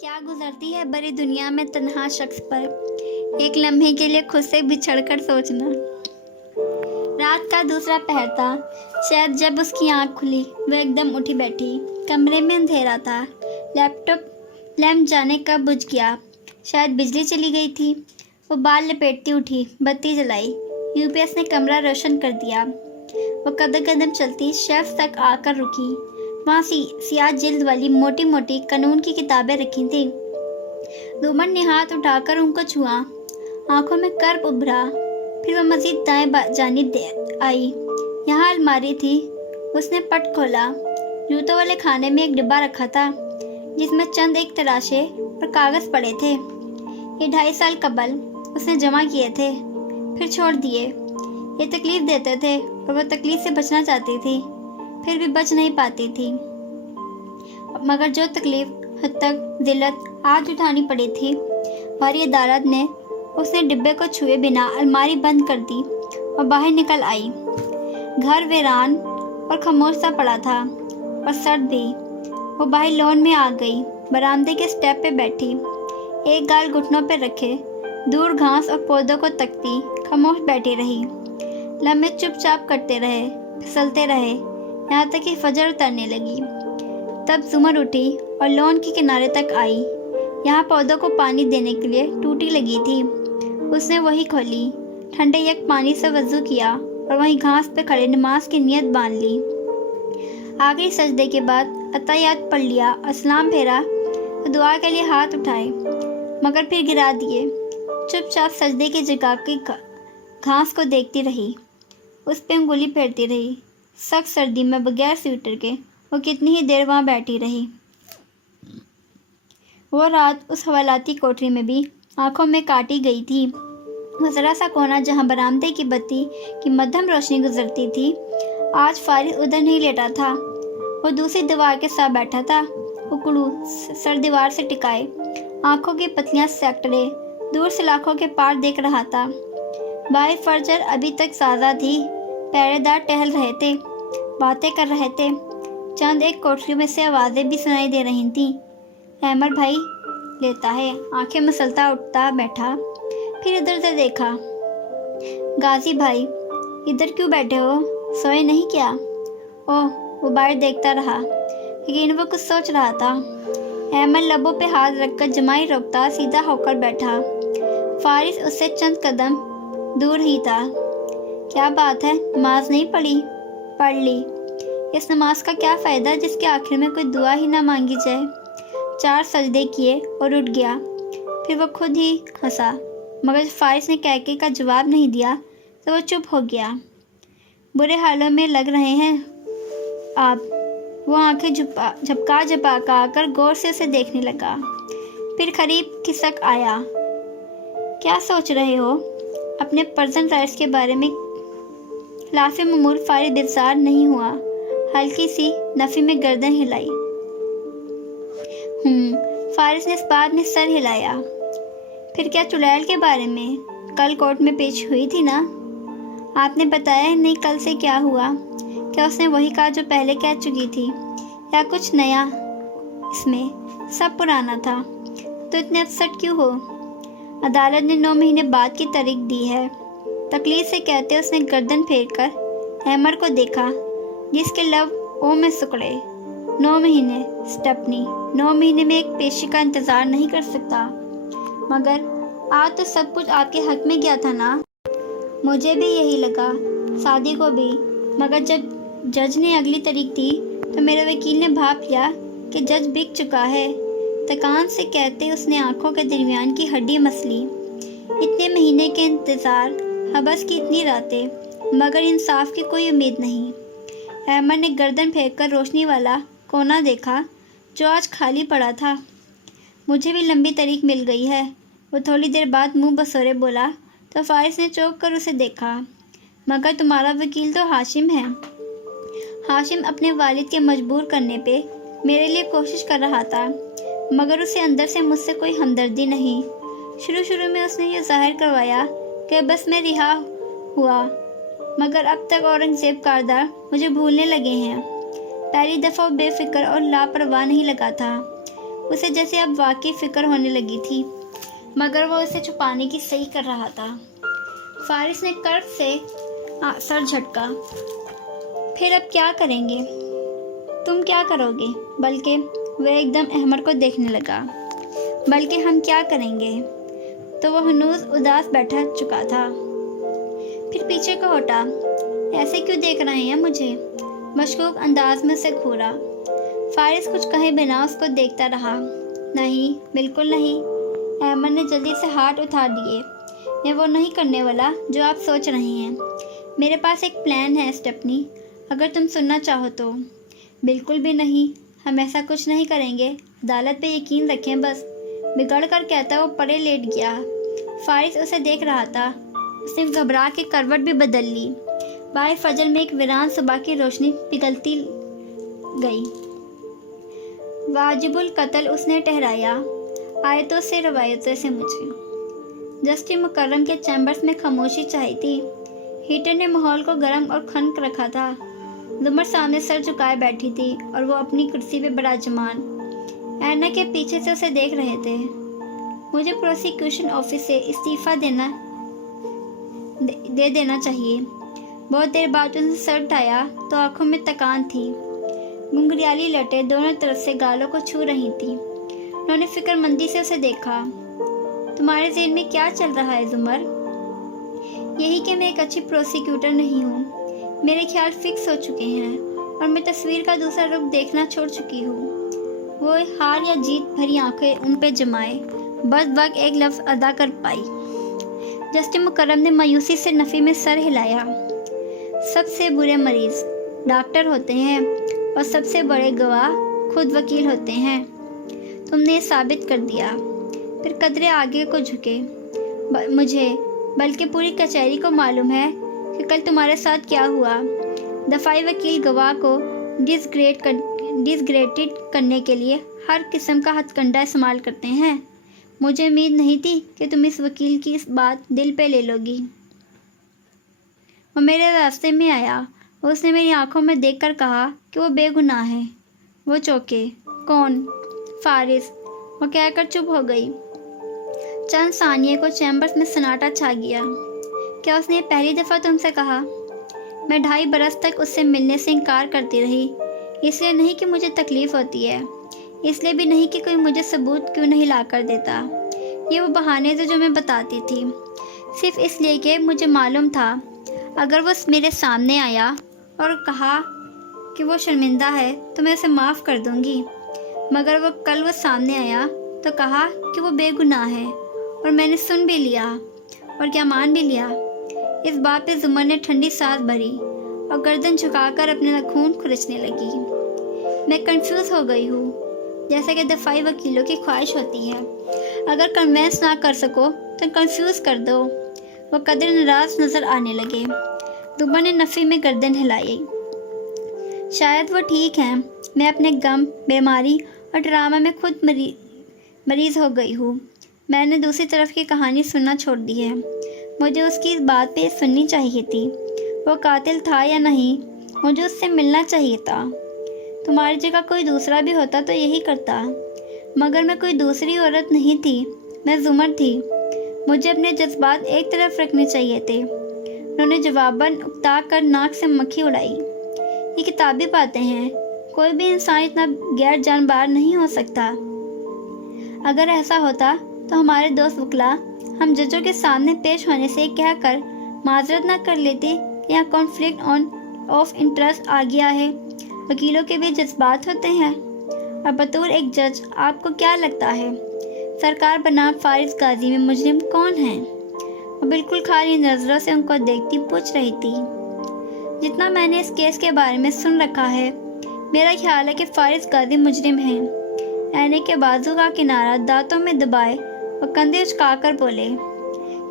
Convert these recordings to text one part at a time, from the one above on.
کیا گزرتی ہے بڑی دنیا میں تنہا شخص پر، ایک لمحے کے لیے خود سے بچھڑ کر سوچنا۔ رات کا دوسرا پہر تھا۔ شاید جب اس کی آنکھ کھلی وہ ایک دم اٹھی بیٹھی۔ کمرے میں اندھیرا تھا۔ لیپ ٹاپ لیمپ جانے کب بجھ گیا، شاید بجلی چلی گئی تھی۔ وہ بال لپیٹتی اٹھی، بتی جلائی۔ یو پی ایس نے کمرہ روشن کر دیا۔ وہ قدم قدم چلتی شیلف تک آ کر رکی۔ وہاں سیاہ جلد والی موٹی موٹی قانون کی کتابیں رکھی تھیں۔ دومن نے ہاتھ اٹھا کر ان کو چھوا۔ آنکھوں میں کرب ابھرا، پھر وہ مزید دائیں جانب آئی۔ یہاں الماری تھی۔ اس نے پٹ کھولا۔ جوتوں والے خانے میں ایک ڈبہ رکھا تھا جس میں چند ایک تراشے اور کاغذ پڑے تھے۔ یہ 2.5 سال قبل اس نے جمع کیے تھے، پھر چھوڑ دیے۔ یہ تکلیف دیتے تھے اور وہ تکلیف سے بچنا چاہتی تھی، پھر بھی بچ نہیں پاتی تھی۔ مگر جو تکلیف حد تک ذلت آج اٹھانی پڑی تھی، بھاری عدالت نے اس نے ڈبے کو چھوئے بنا الماری بند کر دی اور باہر نکل آئی۔ گھر ویران اور خاموش سا پڑا تھا اور سرد بھی۔ وہ باہر لون میں آ گئی، برآمدے کے سٹیپ پہ بیٹھی، ایک گال گھٹنوں پہ رکھے، دور گھاس اور پودوں کو تکتی خاموش بیٹھی رہی۔ لمحے چپ چاپ کرتے رہے، پھسلتے رہے، یہاں تک کہ فجر اترنے لگی۔ تب زمر اٹھی اور لون کے کنارے تک آئی۔ یہاں پودوں کو پانی دینے کے لیے ٹوٹی لگی تھی۔ اس نے وہی کھولی، ٹھنڈے یک پانی سے وضو کیا اور وہیں گھاس پہ کھڑے نماز کی نیت باندھ لی۔ آخری سجدے کے بعد اتحیات پڑھ لیا اور سلام پھیرا اور دعا کے لیے ہاتھ اٹھائے، مگر پھر گرا دیے۔ چپ چاپ سجدے کی جگہ کی گھاس کو دیکھتی رہی، اس پہ انگلی پھیرتی رہی۔ سخت سردی میں بغیر سویٹر کے وہ کتنی ہی دیر وہاں بیٹھی رہی۔ وہ رات اس حوالاتی کوٹری میں بھی آنکھوں میں کاٹی گئی تھی۔ وہ ذرا سا کونا جہاں برآمدے کی بتی کی مدھم روشنی گزرتی تھی، آج فارغ ادھر نہیں لیٹا تھا۔ وہ دوسری دیوار کے ساتھ بیٹھا تھا، اکڑو سر دیوار سے ٹکائے، آنکھوں کی پتلیاں سینکڑے دور سلاخوں کے پار دیکھ رہا تھا۔ باہر فرجر ابھی تک سازہ تھی، پہرے دار ٹہل رہے تھے، باتیں کر رہے تھے۔ چند ایک کوٹریوں میں سے آوازیں بھی سنائی دے رہی تھیں۔ احمد بھائی لیتا ہے، آنکھیں مسلتا اٹھتا بیٹھا، پھر ادھر ادھر دیکھا۔ غازی بھائی ادھر کیوں بیٹھے ہو، سوئے نہیں کیا؟ اوہ، وہ باہر دیکھتا رہا، لیکن وہ کچھ سوچ رہا تھا۔ احمد لبوں پہ ہاتھ رکھ کر جمائی روکتا سیدھا ہو کر بیٹھا۔ فارغ اس سے چند قدم دور ہی تھا۔ کیا بات ہے، نماز نہیں پڑھی؟ پڑھ لی۔ اس نماز کا کیا فائدہ جس کے آخر میں کوئی دعا ہی نہ مانگی جائے؟ 4 سجدے کیے اور اٹھ گیا، پھر وہ خود ہی ہنسا، مگر فارغ نے کہکے کا جواب نہیں دیا تو وہ چپ ہو گیا۔ برے حالوں میں لگ رہے ہیں آپ؟ وہ آنکھیں جھپکا کر غور سے اسے دیکھنے لگا، پھر قریب کھسک آیا۔ کیا سوچ رہے ہو؟ اپنے پرزنٹ رائٹس کے بارے میں؟ خلاف معمول فارغ بیزار نہیں ہوا، ہلکی سی نفی میں گردن ہلائی۔ فارغ نے اس بات میں سر ہلایا۔ پھر کیا چڑیل کے بارے میں؟ کل کورٹ میں پیش ہوئی تھی نا؟ آپ نے بتایا نہیں کل سے کیا ہوا؟ کیا اس نے وہی کہا جو پہلے کہہ چکی تھی، یا کچھ نیا؟ اس میں سب پرانا تھا، تو اتنے اپسٹ کیوں ہو؟ عدالت نے 9 مہینے بعد کی تاریخ دی ہے، تکلیف سے کہتے اس نے گردن پھیر کر احمد کو دیکھا جس کے لب او میں سکڑے۔ 9 مہینے سٹیپنی، 9 مہینے میں ایک پیشی کا انتظار نہیں کر سکتا، مگر آج تو سب کچھ آپ کے حق میں گیا تھا نا؟ مجھے بھی یہی لگا، سادی کو بھی، مگر جب جج نے اگلی تاریخ دی تو میرے وکیل نے بھاپ لیا کہ جج بک چکا ہے۔ تکان سے کہتے اس نے آنکھوں کے درمیان کی ہڈی مسلی۔ اتنے مہینے کے انتظار، حبس کی اتنی راتیں، مگر انصاف کی کوئی امید نہیں۔ احمد نے گردن پھینک کر روشنی والا کونا دیکھا جو آج خالی پڑا تھا۔ مجھے بھی لمبی تاریخ مل گئی ہے، وہ تھوڑی دیر بعد منہ بسورے بولا تو فارغ نے چونک کر اسے دیکھا۔ مگر تمہارا وکیل تو ہاشم ہے۔ ہاشم اپنے والد کے مجبور کرنے پہ میرے لیے کوشش کر رہا تھا، مگر اسے اندر سے مجھ سے کوئی ہمدردی نہیں۔ شروع میں اس نے یہ ظاہر کروایا کہ بس میں رہا ہوا، مگر اب تک اورنگزیب کاردار مجھے بھولنے لگے ہیں۔ پہلی دفعہ وہ بے فکر اور لاپرواہ نہیں لگا تھا، اسے جیسے اب واقعی فکر ہونے لگی تھی، مگر وہ اسے چھپانے کی صحیح کر رہا تھا۔ فارس نے کرب سے سر جھٹکا۔ پھر اب کیا کریں گے؟ تم کیا کرو گے؟ بلکہ وہ ایک دم احمد کو دیکھنے لگا۔ بلکہ ہم کیا کریں گے؟ تو وہ ہنوز اداس بیٹھا چکا تھا۔ پھر پیچھے کو ہٹا۔ ایسے کیوں دیکھ رہے ہیں مجھے؟ مشکوک انداز میں اسے گھورا۔ فارس کچھ کہے بنا اس کو دیکھتا رہا۔ نہیں، بالکل نہیں۔ احمد نے جلدی سے ہاتھ اٹھا دیے۔ میں وہ نہیں کرنے والا جو آپ سوچ رہے ہیں۔ میرے پاس ایک پلان ہے اسٹیفنی، اگر تم سننا چاہو تو۔ بالکل بھی نہیں، ہم ایسا کچھ نہیں کریں گے۔ عدالت پہ یقین رکھیں بس، بگڑ کر کہتا وہ پرے لیٹ گیا۔ فارس اسے دیکھ رہا تھا۔ اس نے گھبرا کے کروٹ بھی بدل لی۔ باہر فجر میں ایک ویران صبح کی روشنی پگھلتی گئی۔ واجب القتل اس نے ٹھہرایا، آیتوں سے روایتوں سے مجھے۔ جسٹس مکرم کے چیمبرز میں خاموشی چھائی تھی۔ ہیٹر نے ماحول کو گرم اور خنک رکھا تھا۔ زمر سامنے سر جھکائے بیٹھی تھی اور وہ اپنی کرسی پہ براجمان اینا کے پیچھے سے اسے دیکھ رہے تھے۔ مجھے پروسیکیوشن آفس سے استعفیٰ دے دینا چاہیے۔ بہت دیر بعد انہوں نے سر اٹھایا تو آنکھوں میں تکان تھی۔ گنگریالی لٹیں دونوں طرف سے گالوں کو چھو رہی تھیں۔ انہوں نے فکر مندی سے اسے دیکھا۔ تمہارے ذہن میں کیا چل رہا ہے زمر؟ یہی کہ میں ایک اچھی پروسیکیوٹر نہیں ہوں۔ میرے خیال فکس ہو چکے ہیں اور میں تصویر کا دوسرا رخ دیکھنا چھوڑ چکی ہوں۔ وہ ہار یا جیت بھری آنکھیں ان پہ جمائے بس وقت ایک لفظ ادا کر پائی۔ جسٹس مکرم نے مایوسی سے نفی میں سر ہلایا۔ سب سے برے مریض ڈاکٹر ہوتے ہیں اور سب سے بڑے گواہ خود وکیل ہوتے ہیں۔ تم نے یہ ثابت کر دیا۔ پھر قدرے آگے کو جھکے۔ مجھے بلکہ پوری کچہری کو معلوم ہے کہ کل تمہارے ساتھ کیا ہوا۔ دفاعی وکیل گواہ کو ڈسکریڈٹ کرنے کے لیے ہر قسم کا ہتھ کنڈا استعمال کرتے ہیں۔ مجھے امید نہیں تھی کہ تم اس وکیل کی اس بات دل پہ لے لو گی۔ وہ میرے راستے میں آیا اور اس نے میری آنکھوں میں دیکھ کر کہا کہ وہ بے گناہ ہے۔ وہ چونکے۔ کون؟ فارس، وہ کہہ کر چپ ہو گئی۔ چند ثانیے کو چیمبرز میں سناٹا چھا گیا۔ کیا اس نے پہلی دفعہ تم سے کہا؟ میں 2.5 برس تک اس سے ملنے سے انکار کرتی رہی۔ اس لیے نہیں کہ مجھے تکلیف ہوتی ہے، اس لیے بھی نہیں کہ کوئی مجھے ثبوت کیوں نہیں لا کر دیتا۔ یہ وہ بہانے تھے جو میں بتاتی تھی، صرف اس لیے کہ مجھے معلوم تھا اگر وہ میرے سامنے آیا اور کہا کہ وہ شرمندہ ہے تو میں اسے معاف کر دوں گی، مگر کل وہ سامنے آیا تو کہا کہ وہ بے گناہ ہے، اور میں نے سن بھی لیا اور کیا مان بھی لیا۔ اس بات پہ زمر نے ٹھنڈی سانس بھری اور گردن جھکا کر اپنے ناخن کھرچنے لگی۔ میں کنفیوز ہو گئی ہوں، جیسا کہ دفاعی وکیلوں کی خواہش ہوتی ہے۔ اگر کنوینس نہ کر سکو تو کنفیوز کر دو۔ وہ قدر ناراض نظر آنے لگے۔ زمر نے نفی میں گردن ہلائی۔ شاید وہ ٹھیک ہیں، میں اپنے غم، بیماری اور ڈرامہ میں خود مریض ہو گئی ہوں۔ میں نے دوسری طرف کی کہانی سننا چھوڑ دی ہے۔ مجھے اس کی اس بات پہ سننی چاہیے تھی، وہ قاتل تھا یا نہیں۔ مجھے اس سے ملنا چاہیے تھا۔ تمہاری جگہ کوئی دوسرا بھی ہوتا تو یہی کرتا، مگر میں کوئی دوسری عورت نہیں تھی، میں زمر تھی۔ مجھے اپنے جذبات ایک طرف رکھنے چاہیے تھے۔ انہوں نے جواباً اکتا کر ناک سے مکھی اڑائی۔ یہ کتابی باتیں ہیں، کوئی بھی انسان اتنا غیر جانبدار نہیں ہو سکتا۔ اگر ایسا ہوتا تو ہمارے دوست وکلا ہم ججوں کے سامنے پیش ہونے سے کہہ کر معذرت نہ کر لیتے کہ یہاں کانفلکٹ آف انٹرسٹ آ گیا ہے۔ وکیلوں کے بھی جذبات ہوتے ہیں، اور بطور ایک جج آپ کو کیا لگتا ہے سرکار بنام فارس غازی میں مجرم کون ہے؟ وہ بالکل خالی نظروں سے ان کو دیکھتی پوچھ رہی تھی۔ جتنا میں نے اس کیس کے بارے میں سن رکھا ہے، میرا خیال ہے کہ فارس غازی مجرم ہیں۔ اینے کے بازو کا کنارہ دانتوں میں دبائے اور کندھے اچکا کر بولے،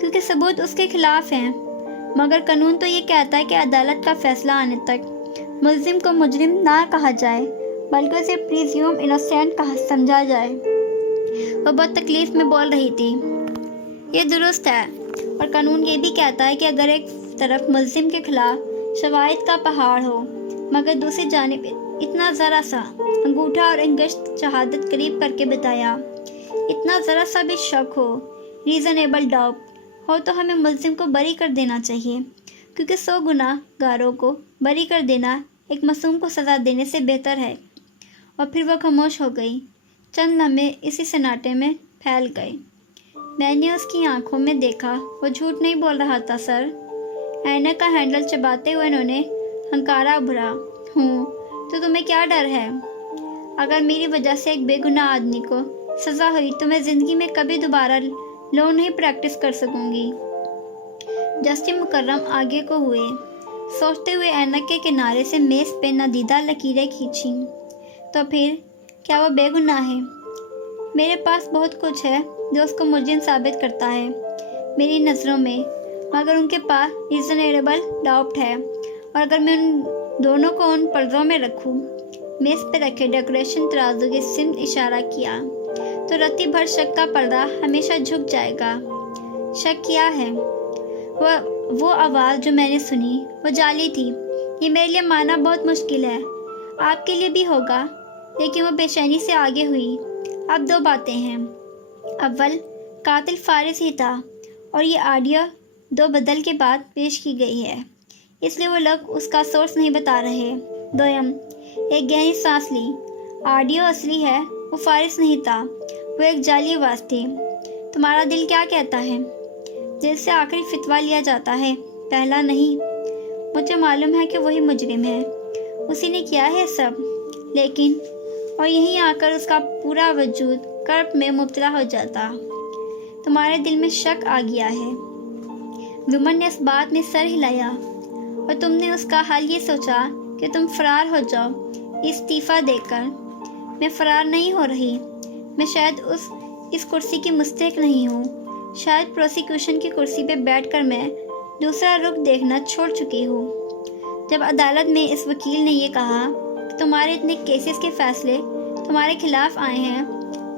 کیونکہ ثبوت اس کے خلاف ہیں، مگر قانون تو یہ کہتا ہے کہ عدالت کا فیصلہ آنے تک ملزم کو مجرم نہ کہا جائے بلکہ اسے پریزیوم انوسینٹ سمجھا جائے۔ وہ بہت تکلیف میں بول رہی تھی۔ یہ درست ہے، اور قانون یہ بھی کہتا ہے کہ اگر ایک طرف ملزم کے خلاف شواہد کا پہاڑ ہو مگر دوسری جانب اتنا ذرا سا انگوٹھا اور انگشت شہادت قریب کر کے بتایا، اتنا ذرا سا بھی شک ہو، ریزنیبل ڈاؤٹ ہو تو ہمیں ملزم کو بری کر دینا چاہیے، کیونکہ 100 گناہ گاروں کو بری کر دینا ایک معصوم کو سزا دینے سے بہتر ہے۔ اور پھر وہ خاموش ہو گئی۔ چند لمحے اسی سناٹے میں پھیل گئے۔ میں نے اس کی آنکھوں میں دیکھا، وہ جھوٹ نہیں بول رہا تھا سر۔ اینک کا ہینڈل چباتے ہوئے انہوں نے ہنکارا بھرا، ہوں تو تمہیں کیا ڈر ہے؟ اگر میری وجہ سے ایک بے گناہ آدمی کو سزا ہوئی تو میں زندگی میں کبھی دوبارہ لو نہیں پریکٹس کر سکوں گی۔ جسٹس مکرم آگے کو ہوئے، سوچتے ہوئے اینک کے کنارے سے میز پہ نادیدہ لکیریں کھینچیں۔ تو پھر کیا وہ بے گناہ ہے؟ میرے پاس بہت کچھ ہے جو اس کو مجرم ثابت کرتا ہے میری نظروں میں، مگر ان کے پاس ریزنیبل ڈاؤٹ ہے، اور اگر میں ان دونوں کو ان پردوں میں رکھوں، میز پہ رکھے ڈیکوریشن ترازو کی سمت اشارہ کیا، تو رتی بھر شک کا پردہ ہمیشہ جھک جائے گا۔ شک کیا ہے؟ وہ آواز جو میں نے سنی وہ جعلی تھی، یہ میرے لیے ماننا بہت مشکل ہے، آپ کے لیے بھی ہوگا، لیکن وہ بے چینی سے آگے ہوئی۔ اب 2 باتیں ہیں، اول قاتل فارس ہی تھا، اور یہ آڈیو 2 بدل کے بعد پیش کی گئی ہے، اس لیے وہ لوگ اس کا سورس نہیں بتا رہے۔ دویم، ایک گہری سانس لی، آڈیو اصلی ہے، وہ فارس نہیں تھا، وہ ایک جعلی آواز تھی۔ تمہارا دل کیا کہتا ہے؟ دل سے آخری فتویٰ لیا جاتا ہے، پہلا نہیں۔ مجھے معلوم ہے کہ وہی مجرم ہے، اسی نے کیا ہے سب، لیکن اور یہیں آ کر اس کا پورا وجود کرب میں مبتلا ہو جاتا۔ تمہارے دل میں شک آ گیا ہے۔ ویمن نے اس بات میں سر ہلایا، اور تم نے اس کا حل یہ سوچا کہ تم فرار ہو جاؤ استعفیٰ دے کر۔ میں فرار نہیں ہو رہی، میں شاید اس کرسی کی مستحق نہیں ہوں، شاید پروسیکیوشن کی کرسی پہ بیٹھ کر میں دوسرا رخ دیکھنا چھوڑ چکی ہوں۔ جب عدالت میں اس وکیل نے یہ کہا کہ تمہارے اتنے کیسز کے فیصلے تمہارے خلاف آئے ہیں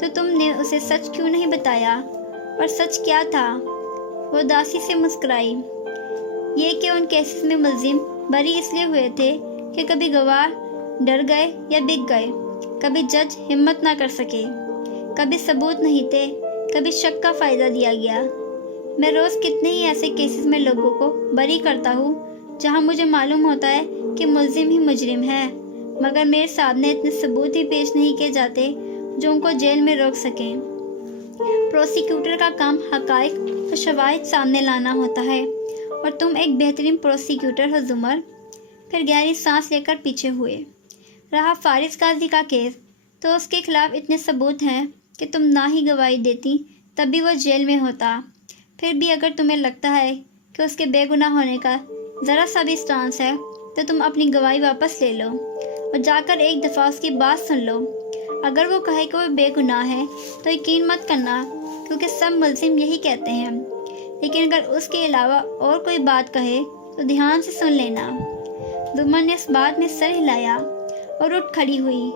تو تم نے اسے سچ کیوں نہیں بتایا؟ اور سچ کیا تھا؟ وہ اداسی سے مسکرائی، یہ کہ ان کیسز میں ملزم بری اس لیے ہوئے تھے کہ کبھی گواہ ڈر گئے یا بک گئے، کبھی جج ہمت نہ کر سکے، کبھی ثبوت نہیں تھے، کبھی شک کا فائدہ دیا گیا۔ میں روز کتنے ہی ایسے کیسز میں لوگوں کو بری کرتا ہوں جہاں مجھے معلوم ہوتا ہے کہ ملزم ہی مجرم ہے، مگر میرے سامنے اتنے ثبوت ہی پیش نہیں کیے جاتے جو ان کو جیل میں روک سکیں۔ پروسیکیوٹر کا کام حقائق اور شواہد سامنے لانا ہوتا ہے، اور تم ایک بہترین پروسیکیوٹر ہو زمر۔ پھر گہری سانس لے کر پیچھے ہوئے۔ رہا فارس قاضی کا کیس، تو اس کے خلاف اتنے ثبوت ہیں کہ تم نہ ہی گواہی دیتی تب بھی وہ جیل میں ہوتا۔ پھر بھی اگر تمہیں لگتا ہے کہ اس کے بے گناہ ہونے کا ذرا سا بھی چانس ہے تو تم اپنی گواہی واپس لے لو اور جا کر ایک دفعہ اس کی بات سن لو۔ اگر وہ کہے کہ وہ بے گناہ ہے تو یقین مت کرنا، کیونکہ سب ملزم یہی کہتے ہیں، لیکن اگر اس کے علاوہ اور کوئی بات کہے تو دھیان سے سن لینا۔ ویمن نے اس بات میں سر ہلایا اور اٹھ کھڑی ہوئی۔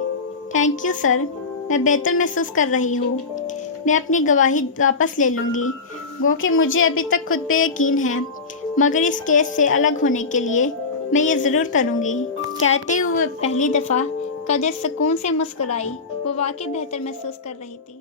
تھینک یو سر، میں بہتر محسوس کر رہی ہوں۔ میں اپنی گواہی واپس لے لوں گی، گو کہ مجھے ابھی تک خود پہ یقین ہے، مگر اس کیس سے الگ ہونے کے لیے میں یہ ضرور کروں گی۔ کہتے ہوئے پہلی دفعہ قدر سکون سے مسکرائی، وہ واقعی بہتر محسوس کر رہی تھی۔